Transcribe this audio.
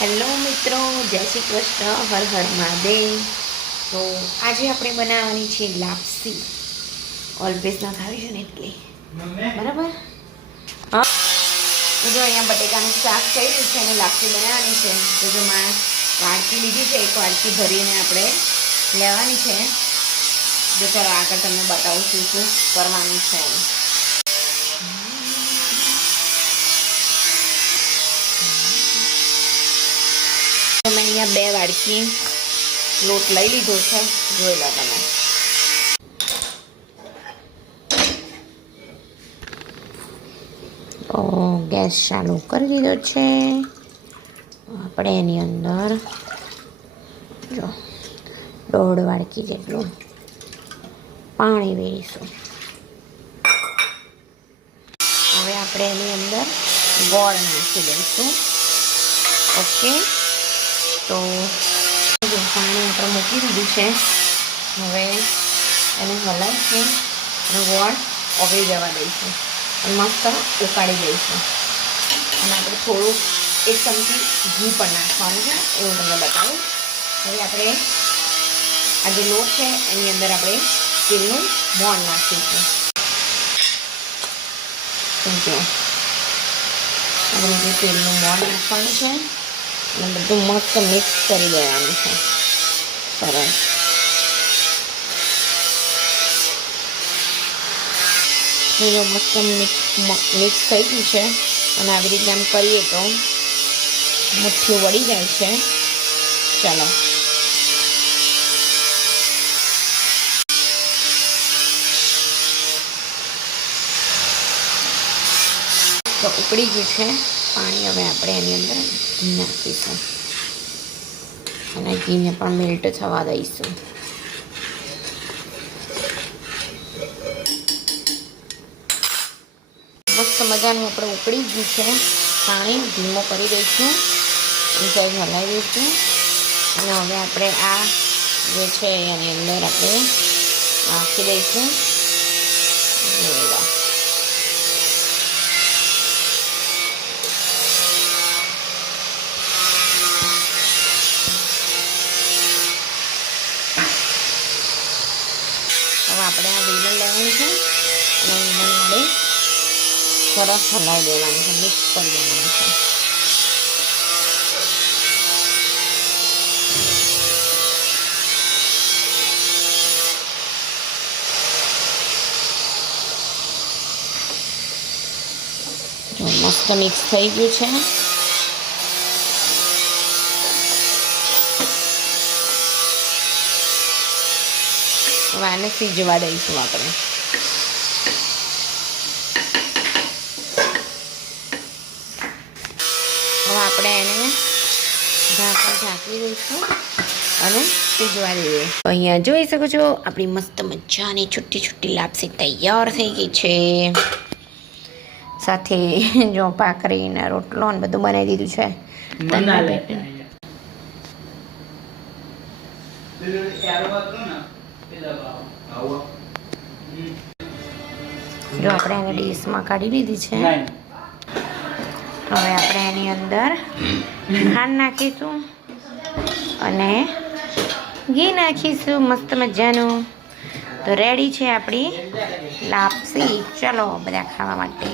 Hello મિત્રો, જય શ્રી કૃષ્ણ, હર હર મહાદેવ. તો આજે આપણે બનાવવાની છે લાપસી. ઓલવેઝ ના ખાવી છે ને એટલે બરાબર. હા, જો અહીંયા બટેકાનું શાક કર્યું છે અને લાપસી બનાવવાની છે. તો જો માં વાડકી લીધી છે, એક વાડકી ભરીને આપણે લેવાની છે. જો ચાલો આગળ તમને બતાવું શું શું કરવાનું છે એમ. મેં અહીંયા 2 વાડકી લોટ લઈ લીધો છે, જોઈ લો તમે. તો ગેસ ચાલુ કરી દીધો છે. આપણે એની અંદર જો 1.5 વાડકી જેટલું પાણી વેરીશું. હવે આપણે એની અંદર ગોળ નાખી દઈશું. ઓકે, તો પાણી આપણે મૂકી દીધું છે. હવે એને હલાવીશું અને ગોળ ઓગળી જવા દઈશું અને મસ્ત ઉકાળી દઈશું. અને આપણે થોડુંક 1 ચમચી ઘી પણ નાખવાનું છે, એવું તમને બતાવું. હવે આપણે આ જે લોટ છે એની અંદર આપણે તેલનું મોણ નાખીશું. જો આપણે જે તેલનું મોણ નાખવાનું છે અને બધું મસ્ત મિક્સ કરી દેવાનું છે. સરસ. મસ્ત મિક્સ થઈ ગયું છે અને આવી રીતે આમ કરીએ તો મુઠ્ઠી વળી જાય છે. ચાલો, તો ઉકળી ગયું છે પાણી. હવે આપણે એની અંદર ઘી નાખીશું અને ઘીને પણ મેલ્ટ થવા દઈશું. મસ્ત મજાનું આપણે ઉકળી ગયું છે પાણી. ધીમો કરી દઈશું, સાઈડ હલાવી દઈશું અને હવે આપણે આ જે છે એની અંદર આપણે નાખી દઈશું. હવે આપણે આ વેલણ લેવાનું છે અને વેલણ વડે સરસ હલાવી દેવાનું છે, મિક્સ કરી દેવાનું છે. મસ્ત મિક્સ થઈ ગયું છે. હવે આને સીજવા દઈશું આપણે. હવે આપણે એને ઢાંકી દઈશું અને સીજવા દઈએ. અહીંયા જોઈ શકો છો આપણી મસ્ત મજાની છૂટી છૂટી લાપસી તૈયાર થઈ ગઈ છે. સાથે જો ભાખરીને રોટલો ને બધું બનાવી દીધું છે. જો આપણે એને ડીશમાં કાઢી લીધી છે. હવે આપણે એની અંદર ખાંડ નાખીશું અને ઘી નાખીશું મસ્ત મજાનું. તો રેડી છે આપણી લાપસી. ચલો બધા ખાવા માટે.